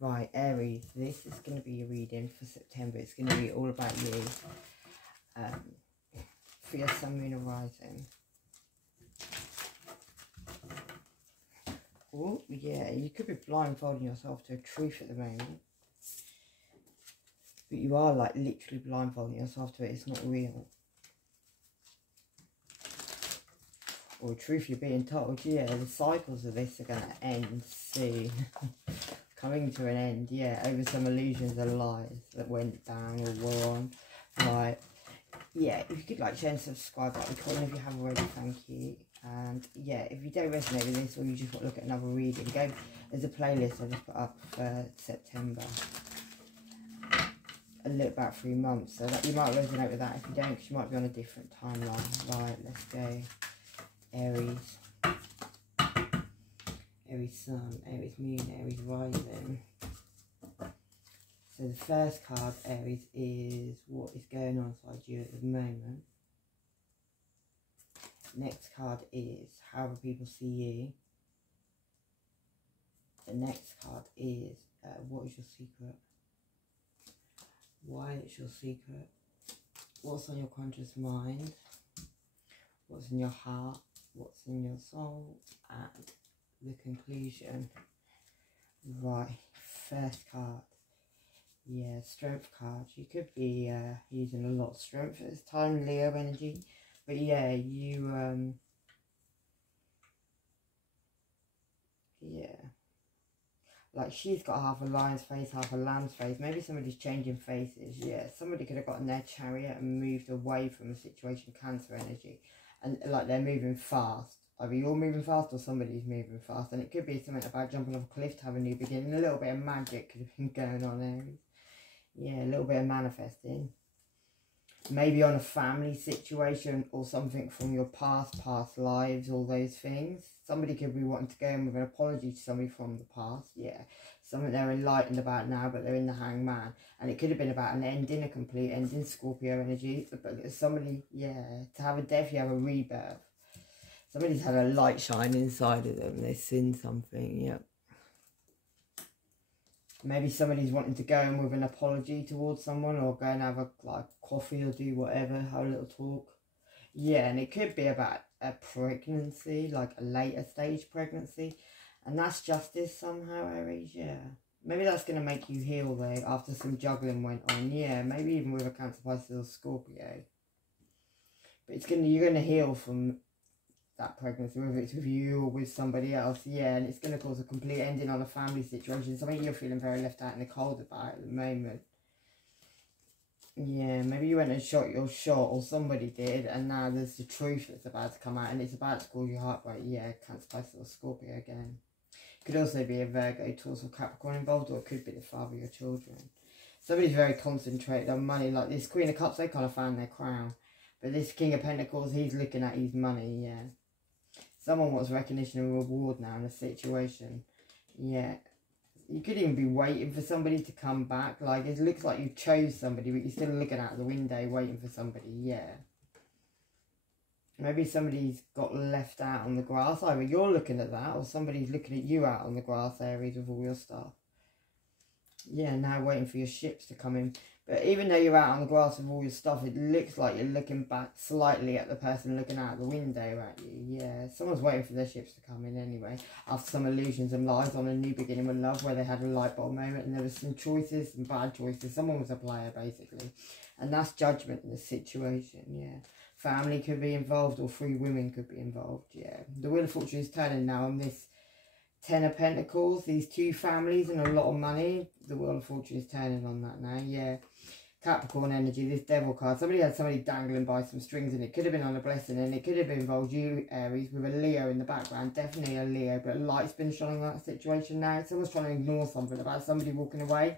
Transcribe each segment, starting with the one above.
Right, Aries, this is going to be your reading for September. It's going to be all about you. For your sun, moon and rising. Oh, yeah, you could be blindfolding yourself to a truth at the moment. But you are, like, literally blindfolding yourself to it. It's not real. Or truth you're being told. Yeah, the cycles of this are going to end soon. Coming to an end, yeah, over some illusions and lies that went down or were on. Right. Yeah, if you could like, share and subscribe, that'd be cool. And if you haven't already, thank you. And yeah, if you don't resonate with this or you just want to look at another reading, go, there's a playlist I just put up for September. A little about 3 months, so that you might resonate with that. If you don't, because you might be on a different timeline. Right, let's go. Aries. Aries sun, Aries moon, Aries rising. So the first card, Aries, is what is going on inside you at the moment. Next card is how do people see you. The next card is what is your secret? Why is your secret? What's on your conscious mind? What's in your heart? What's in your soul? And the conclusion. Right, first card. Yeah, strength card. You could be using a lot of strength at this time, Leo energy. But yeah, you yeah. Like she's got half a lion's face, half a lamb's face. Maybe somebody's changing faces. Yeah, somebody could have gotten their chariot and moved away from the situation, Cancer energy. And like they're moving fast. Either you're moving fast or somebody's moving fast. And it could be something about jumping off a cliff to have a new beginning. A little bit of magic could have been going on, Aries. Yeah, a little bit of manifesting. Maybe on a family situation or something from your past lives, all those things. Somebody could be wanting to go in with an apology to somebody from the past. Yeah, something they're enlightened about now, but they're in the hangman. And it could have been about an ending, a complete ending, Scorpio energy. But somebody, yeah, to have a death, you have a rebirth. Somebody's had a light shine inside of them. They've seen something, yeah. Maybe somebody's wanting to go in with an apology towards someone or go and have a like coffee or do whatever, have a little talk. Yeah, and it could be about a pregnancy, like a later stage pregnancy. And that's justice somehow, Aries, yeah. Maybe that's going to make you heal though after some juggling went on. Yeah, maybe even with a Cancer, Pisces or Scorpio. But it's you're going to heal from that pregnancy, whether it's with you or with somebody else, yeah, and it's going to cause a complete ending on a family situation, something you're feeling very left out in the cold about at the moment. Yeah, maybe you went and shot your shot, or somebody did, and now there's the truth that's about to come out, and it's about to cause your heartbreak. Yeah, Cancer, Pisces or Scorpio again. Could also be a Virgo, Taurus or Capricorn involved, or it could be the father of your children. Somebody's very concentrated on money, like this Queen of Cups, they kind of found their crown. But this King of Pentacles, he's looking at his money, yeah. Someone wants recognition and reward now in a situation. Yeah. You could even be waiting for somebody to come back. Like, it looks like you chose somebody, but you're still looking out the window waiting for somebody. Yeah. Maybe somebody's got left out on the grass. Either you're looking at that or somebody's looking at you out on the grass, Aries, with all your stuff. Yeah, now waiting for your ships to come in. But even though you're out on the grass with all your stuff, it looks like you're looking back slightly at the person looking out the window at you. Yeah, someone's waiting for their ships to come in anyway. After some illusions and lies on a new beginning with love, where they had a light bulb moment and there was some choices, some bad choices. Someone was a player, basically. And that's judgment in the situation, yeah. Family could be involved or 3 women could be involved, yeah. The Wheel of Fortune is turning now on this 10 of Pentacles, these 2 families and a lot of money. The Wheel of Fortune is turning on that now, yeah. Capricorn energy, this Devil card. Somebody had somebody dangling by some strings and it could have been on a blessing and it could have involved you, Aries, with a Leo in the background. Definitely a Leo, but light's been shining on that situation now. Someone's trying to ignore something about somebody walking away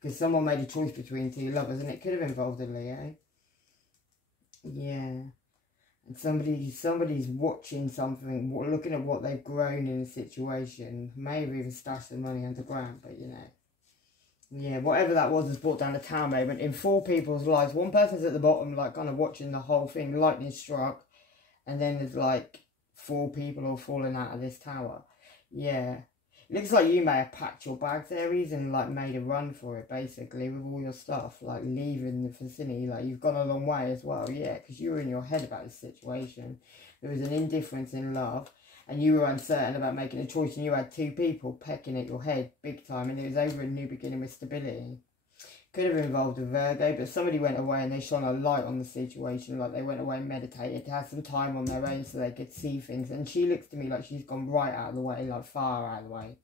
because someone made a choice between 2 lovers and it could have involved a Leo. Yeah. And somebody's watching something, looking at what they've grown in a situation. Maybe even stashed their money underground, but you know. Yeah, whatever that was has brought down a tower moment in 4 people's lives. One person's at the bottom, like, kind of watching the whole thing, lightning struck. And then there's, like, 4 people all falling out of this tower. Yeah. It looks like you may have packed your bags, Aries, and like made a run for it, basically, with all your stuff, like leaving the vicinity. Like you've gone a long way as well, yeah, because you were in your head about this situation. There was an indifference in love, and you were uncertain about making a choice, and you had two people pecking at your head big time, and it was over a new beginning with stability. Could have involved a Virgo, but somebody went away and they shone a light on the situation, like they went away and meditated, had some time on their own so they could see things. And she looks to me like she's gone right out of the way, like far out of the way.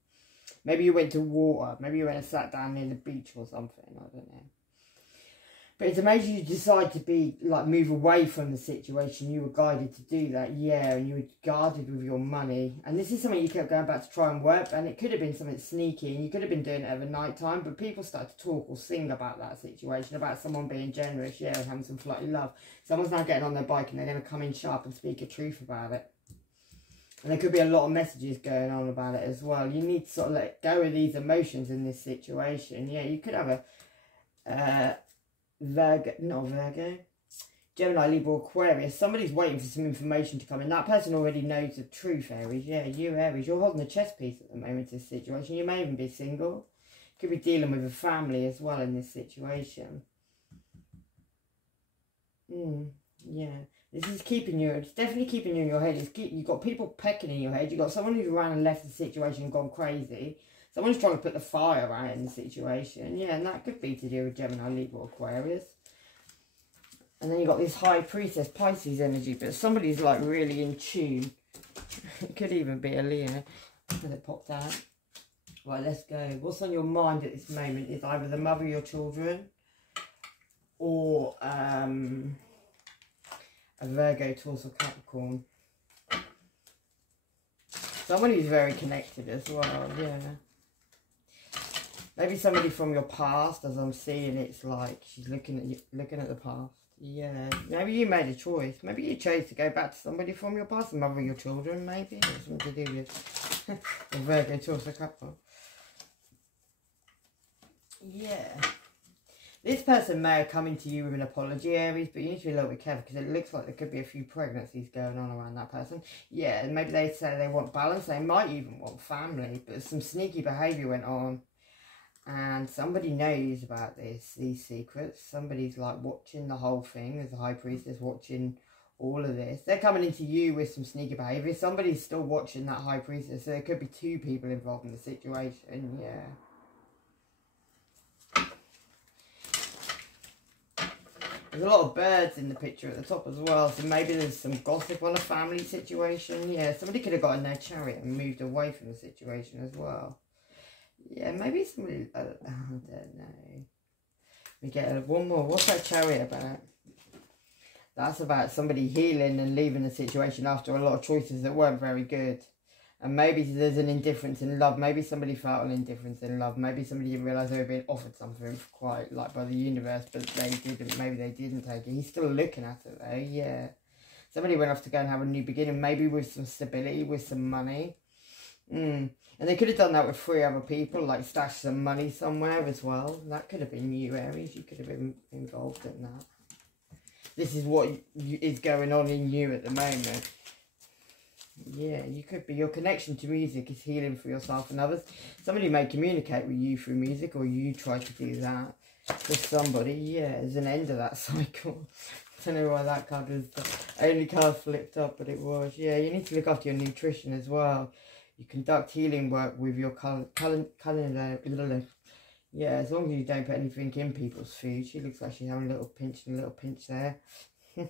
Maybe you went to water, maybe you went and sat down near the beach or something, I don't know. But it's amazing you decide to be, like, move away from the situation. You were guided to do that, yeah, and you were guarded with your money. And this is something you kept going back to try and work, and it could have been something sneaky, and you could have been doing it over night time, but people started to talk or sing about that situation, about someone being generous, yeah, and having some flighty love. Someone's now getting on their bike, and they're going to come in sharp and speak a truth about it. And there could be a lot of messages going on about it as well. You need to sort of let go of these emotions in this situation. Yeah, you could have a... Virgo, Gemini, Libra, Aquarius. Somebody's waiting for some information to come in. That person already knows the truth, Aries. Yeah, you, Aries. You're holding the chess piece at the moment in this situation. You may even be single. Could be dealing with a family as well in this situation. Yeah. This is keeping you, it's definitely keeping you in your head. You've got people pecking in your head. You've got someone who's ran and left the situation and gone crazy. Someone's trying to put the fire out in the situation. Yeah, and that could be to do with Gemini, Libra, Aquarius. And then you've got this High Priestess, Pisces energy. But somebody's like really in tune. It could even be a Leo. And it popped out. Right, let's go. What's on your mind at this moment is either the mother of your children or a Virgo, Taurus or Capricorn. Someone who's very connected as well, yeah. Maybe somebody from your past, as I'm seeing, it's like she's looking at you, looking at the past. Yeah, maybe you made a choice. Maybe you chose to go back to somebody from your past, the mother of your children, maybe. It's something to do with a Virgo, Taurus or Capricorn. Yeah. This person may have come into you with an apology, Aries, but you need to be a little bit careful because it looks like there could be a few pregnancies going on around that person. Yeah, and maybe they say they want balance. They might even want family, but some sneaky behaviour went on. And somebody knows about these secrets. Somebody's like watching the whole thing. There's a High Priestess watching all of this. They're coming into you with some sneaky behaviour. Somebody's still watching that High Priestess. So there could be two people involved in the situation. Yeah. There's a lot of birds in the picture at the top as well. So maybe there's some gossip on a family situation. Yeah, somebody could have got in their chariot and moved away from the situation as well. Yeah, maybe somebody, I don't know. We get one more. What's that chariot about? That's about somebody healing and leaving the situation after a lot of choices that weren't very good. And maybe there's an indifference in love. Maybe somebody felt an indifference in love. Maybe somebody didn't realise they were being offered something quite like by the universe, but they didn't. Maybe they didn't take it. He's still looking at it though, yeah. Somebody went off to go and have a new beginning, maybe with some stability, with some money. And they could have done that with 3 other people, like stash some money somewhere as well. That could have been you, Aries. You could have been involved in that. This is what is going on in you at the moment. Yeah, you could be. Your connection to music is healing for yourself and others. Somebody may communicate with you through music, or you try to do that for somebody. Yeah, there's an end of that cycle. I don't know why that card was the only card flipped up, but it was. Yeah, you need to look after your nutrition as well. You conduct healing work with your calendar. Yeah, as long as you don't put anything in people's food. She looks like she's having a little pinch and a little pinch there. Yeah,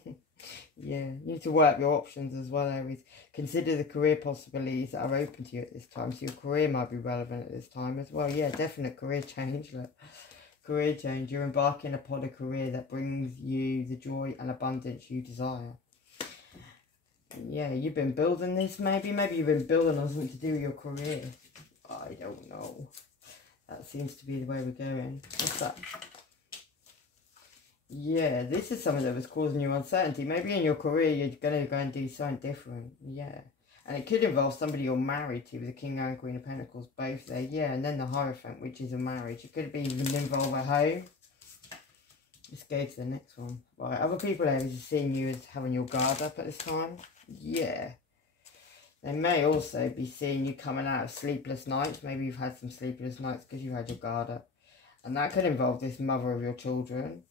you need to work your options as well, Aries. Consider the career possibilities that are open to you at this time. So your career might be relevant at this time as well. Yeah, definite career change. Look. Career change. You're embarking upon a career that brings you the joy and abundance you desire. Yeah, you've been building this maybe. Maybe you've been building on something to do with your career. I don't know. That seems to be the way we're going. What's that? Yeah, this is something that was causing you uncertainty. Maybe in your career you're going to go and do something different. Yeah. And it could involve somebody you're married to with the King and Queen of Pentacles both there. Yeah, and then the Hierophant, which is a marriage. It could be even involve a home. Let's go to the next one. Right, other people, Aries, are seeing you as having your guard up at this time. Yeah. They may also be seeing you coming out of sleepless nights. Maybe you've had some sleepless nights because you had your guard up. And that could involve this mother of your children.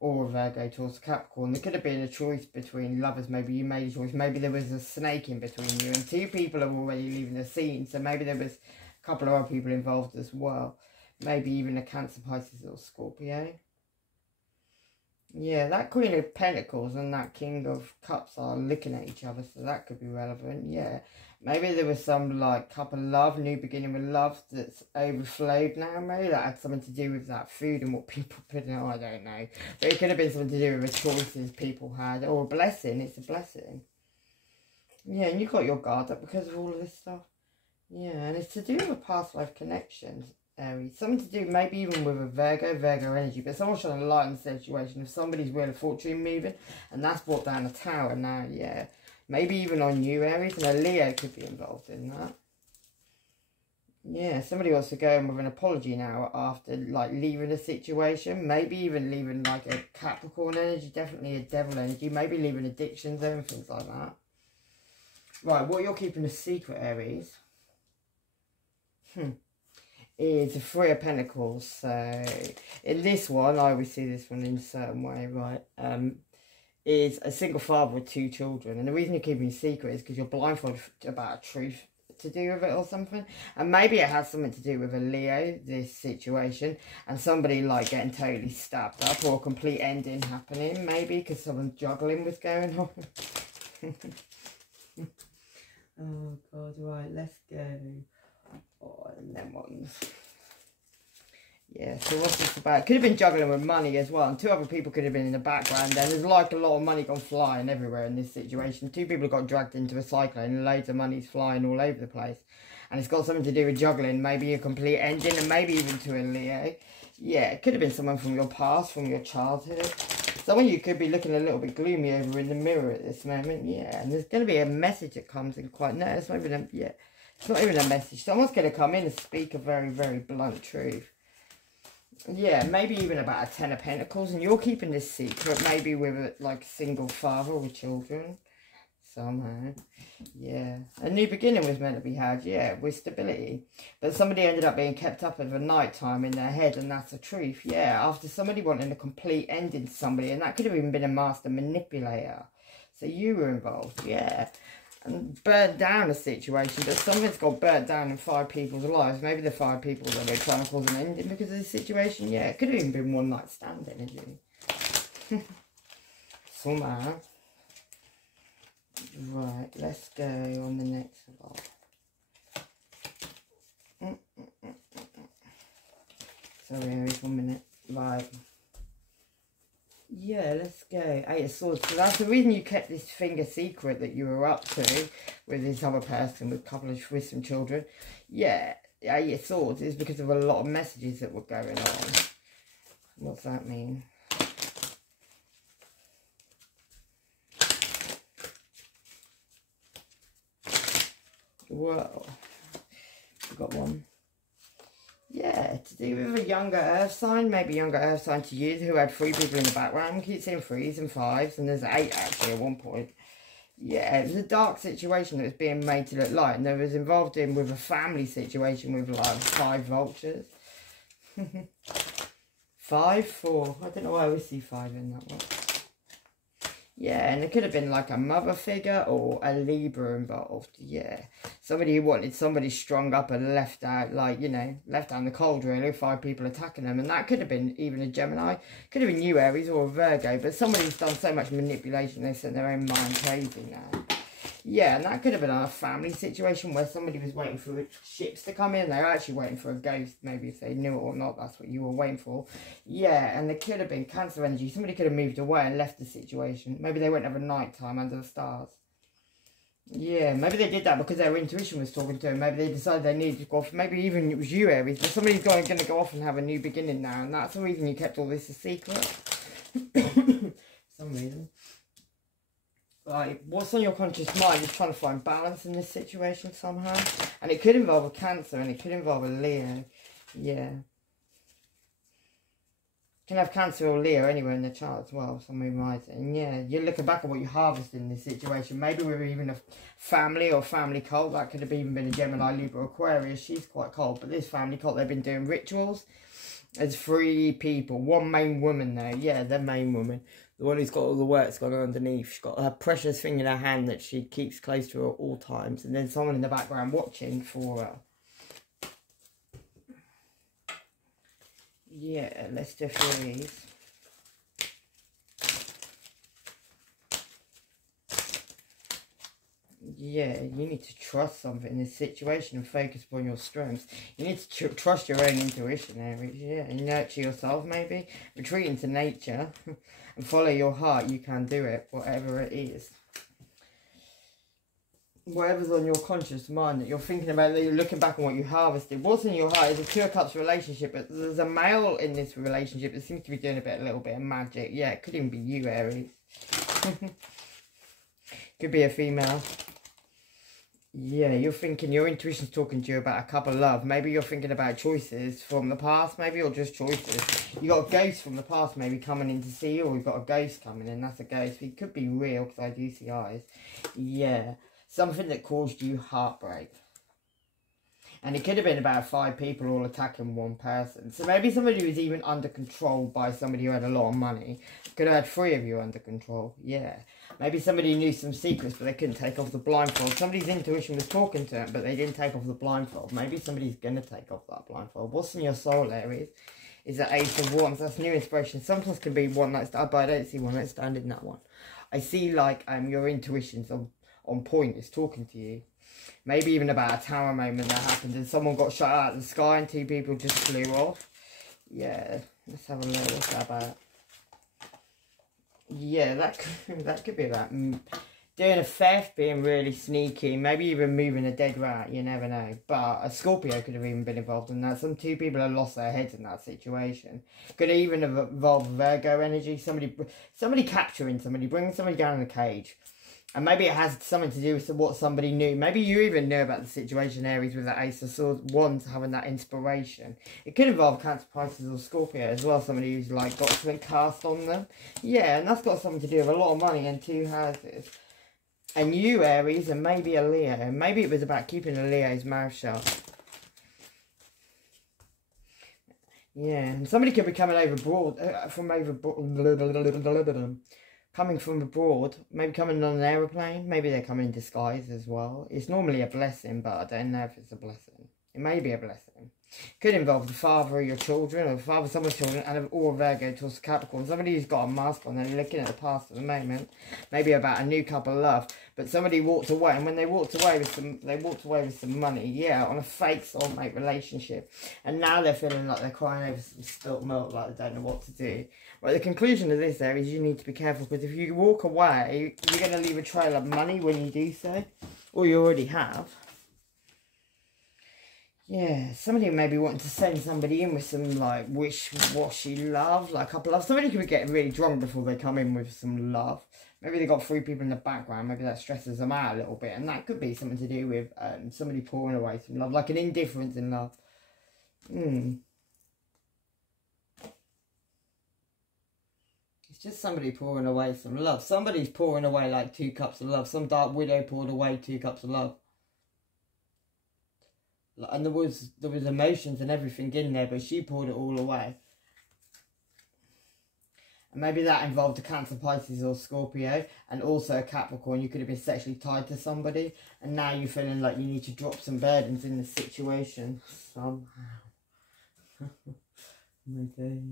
Or a Virgo towards Capricorn. There could have been a choice between lovers. Maybe you made a choice. Maybe there was a snake in between you. And 2 people are already leaving the scene. So maybe there was a couple of other people involved as well. Maybe even a Cancer, Pisces or Scorpio. Yeah, that Queen of Pentacles and that King of Cups are looking at each other. So that could be relevant. Yeah. Maybe there was some like couple love, new beginning with love that's overflowed now. Maybe that had something to do with that food and what people put in. I don't know. But it could have been something to do with the choices people had. Or a blessing. It's a blessing. Yeah, and you got your guard up because of all of this stuff. Yeah, and it's to do with past life connections, Aries. Something to do maybe even with a Virgo energy. But someone's trying to lighten the situation. If somebody's Wheel of Fortune moving, and that's brought down a tower now, yeah. Maybe even on you, Aries, and a Leo could be involved in that. Yeah, somebody wants to go in with an apology now after, like, leaving a situation. Maybe even leaving, like, a Capricorn energy, definitely a Devil energy. Maybe leaving addictions and things like that. Right, what you're keeping a secret, Aries, is the 3 of Pentacles. So, in this one, I always see this one in a certain way, right? Is a single father with 2 children. And the reason you're keeping a secret is because you're blindfolded about a truth to do with it or something. And maybe it has something to do with a Leo, this situation, and somebody like getting totally stabbed up or a complete ending happening, maybe because someone's juggling was going on. Oh God, right, let's go. Oh, and them ones. Yeah, so what's this about? Could have been juggling with money as well. And 2 other people could have been in the background. And there's like a lot of money gone flying everywhere in this situation. 2 people got dragged into a cyclone and loads of money's flying all over the place. And it's got something to do with juggling. Maybe a complete ending and maybe even to a Leo. Yeah, it could have been someone from your past, from your childhood. Some of you could be looking a little bit gloomy over in the mirror at this moment. Yeah, and there's going to be a message that comes in quite... No, it's not even a... Yeah, it's not even a message. Someone's going to come in and speak a very, very blunt truth. Yeah, maybe even about a 10 of Pentacles, and you're keeping this secret, maybe with a, like a single father with children, somehow. Yeah, a new beginning was meant to be had, yeah, with stability. But somebody ended up being kept up over night time in their head, and that's the truth, yeah. After somebody wanting a complete ending to somebody, and that could have even been a master manipulator. So you were involved, yeah. And burnt down a situation, but something's got burnt down in 5 people's lives. Maybe the 5 people that are trying to cause an ending because of this situation. Yeah, it could have even been one night stand energy. Somehow. Right, let's go on the next one. Sorry, Aries, 1 minute. Right. Yeah, let's go. 8 of Swords. So that's the reason you kept this thing a secret that you were up to with this other person with some children. Yeah, 8 of Swords is because of a lot of messages that were going on. What's that mean? Whoa. I've got one. Yeah, to do with a younger earth sign, maybe younger earth sign to you, who had 3 people in the background. You keep seeing 3s and 5s, and there's 8 actually at one point. Yeah, it was a dark situation that was being made to look light, and there was involved in with a family situation with like 5 vultures. 5, 4. I don't know why I always see 5 in that one. Yeah, and it could have been like a mother figure or a Libra involved. Yeah, somebody who wanted somebody strung up and left out, like, you know, left out in the cold really, 5 people attacking them. And that could have been even a Gemini. Could have been you, Aries, or a Virgo. But somebody's done so much manipulation, they sent their own mind crazy now. Yeah, and that could have been a family situation where somebody was waiting for ships to come in. They were actually waiting for a ghost, maybe if they knew it or not. That's what you were waiting for. Yeah, and there could have been Cancer energy. Somebody could have moved away and left the situation. Maybe they went to have a night time under the stars. Yeah, maybe they did that because their intuition was talking to them. Maybe they decided they needed to go off. Maybe even it was you, Aries. But somebody's going to go off and have a new beginning now. And that's the reason you kept all this a secret. For some reason. Like, what's on your conscious mind is trying to find balance in this situation somehow. And it could involve a Cancer and it could involve a Leo. Yeah. Can have Cancer or Leo anywhere in the chart as well, some moon rising. Yeah, you're looking back at what you harvested in this situation. Maybe with even a family or family cult. That could have even been a Gemini, Libra, Aquarius. She's quite cold. But this family cult, they've been doing rituals. There's 3 people. One main woman though. Yeah, the main woman. The one who's got all the work's gone underneath. She's got her precious thing in her hand that she keeps close to her at all times. And then someone in the background watching for her. Yeah, let's do these. Yeah, you need to trust something in this situation and focus upon your strengths. You need to trust your own intuition, Aries. Yeah, and nurture yourself, maybe. Retreat into nature and follow your heart. You can do it, whatever it is. Whatever's on your conscious mind that you're thinking about, that you're looking back on what you harvested. What's in your heart is a 2 of Cups relationship, but there's a male in this relationship that seems to be doing a little bit of magic. Yeah, it could even be you, Aries. Could be a female. Yeah, you're thinking, your intuition's talking to you about a couple of love. Maybe you're thinking about choices from the past, maybe, or just choices. You got a ghost from the past maybe coming in to see you, or you've got a ghost coming in. That's a ghost. It could be real, because I do see eyes. Yeah. Something that caused you heartbreak. And it could have been about 5 people all attacking one person. So maybe somebody who was even under control by somebody who had a lot of money. Could have had 3 of you under control. Yeah. Maybe somebody knew some secrets, but they couldn't take off the blindfold. Somebody's intuition was talking to them, but they didn't take off the blindfold. Maybe somebody's going to take off that blindfold. What's in your soul, Aries? Is the Ace of Wands. That's new inspiration. Sometimes can be one night stand, but I don't see one night stand in that one. I see like your intuition's on point. It's talking to you. Maybe even about a tower moment that happened and someone got shot out of the sky and 2 people just flew off. Yeah, let's have a look. What's that about? Yeah, that could be about doing a theft, being really sneaky, maybe even moving a dead rat. You never know. But a Scorpio could have even been involved in that. Some 2 people have lost their heads in that situation. Could even have involved Virgo energy. Somebody capturing somebody, bringing somebody down in a cage. And maybe it has something to do with what somebody knew. Maybe you even knew about the situation, Aries, with the Ace of Swords, Wands having that inspiration. It could involve Cancer, Pisces or Scorpio as well. Somebody who's like got something cast on them. Yeah, and that's got something to do with a lot of money and 2 houses. And you, Aries, and maybe a Leo. Maybe it was about keeping a Leo's mouth shut. Yeah, and somebody could be coming over coming from abroad, maybe coming on an aeroplane, maybe they're coming in disguise as well. It's normally a blessing, but I don't know if it's a blessing. It may be a blessing. Could involve the father of your children, or the father of someone's children, and or Virgo towards Capricorn. Somebody who's got a mask on, they're looking at the past at the moment. Maybe about a new couple of love. But somebody walked away, and when they walked away with some money, yeah, on a fake soulmate relationship. And now they're feeling like they're crying over some spilt milk, like they don't know what to do. Well, the conclusion of this there is you need to be careful, because if you walk away, you're going to leave a trail of money when you do so. Or you already have. Yeah, somebody may be wanting to send somebody in with some, like, wish-washy love, like a couple of... Somebody could be getting really drunk before they come in with some love. Maybe they got 3 people in the background, maybe that stresses them out a little bit, and that could be something to do with somebody pouring away some love, like an indifference in love. It's just somebody pouring away some love. Somebody's pouring away, like, 2 cups of love. Some dark widow poured away 2 cups of love. And there was emotions and everything in there, but she poured it all away. And maybe that involved a Cancer, Pisces or Scorpio, and also a Capricorn. You could have been sexually tied to somebody, and now you're feeling like you need to drop some burdens in the situation somehow. My days.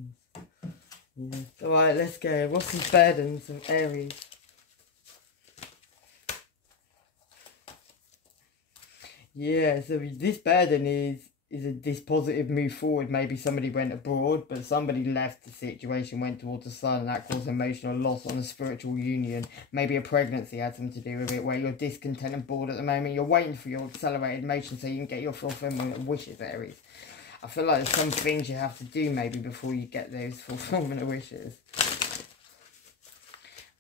Yeah. Alright, let's go. What's some burdens of Aries? Yeah, so this burden is this positive move forward. Maybe somebody went abroad, but somebody left the situation, went towards the sun, and that caused emotional loss on a spiritual union. Maybe a pregnancy had something to do with it, where you're discontent and bored at the moment. You're waiting for your accelerated motion so you can get your fulfillment of wishes, Aries. I feel like there's some things you have to do maybe before you get those fulfillment of wishes.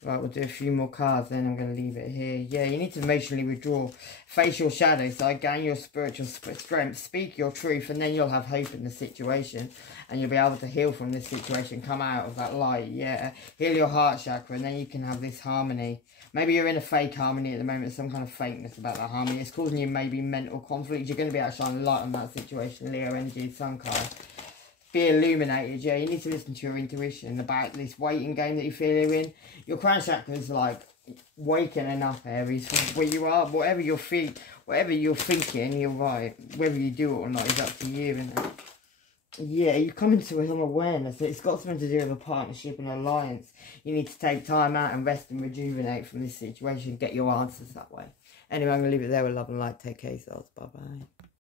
Right, we'll do a few more cards, then I'm going to leave it here. Yeah, you need to emotionally withdraw. Face your shadow side, gain your spiritual strength, speak your truth, and then you'll have hope in the situation. And you'll be able to heal from this situation, come out of that light, yeah. Heal your heart chakra, and then you can have this harmony. Maybe you're in a fake harmony at the moment, some kind of fakeness about that harmony. It's causing you maybe mental conflict. You're going to be able to shine light on that situation, Leo energy, sun card. Be illuminated, yeah. You need to listen to your intuition about this waiting game that you feel you're in. Your crown chakra is like waking up, Aries, from where you are. Whatever you're thinking, you're right. Whether you do it or not is up to you, isn't it? Yeah, you come into some awareness. It's got something to do with a partnership and alliance. You need to take time out and rest and rejuvenate from this situation. Get your answers that way. Anyway, I'm going to leave it there with love and light. Take care, yourselves. Bye-bye.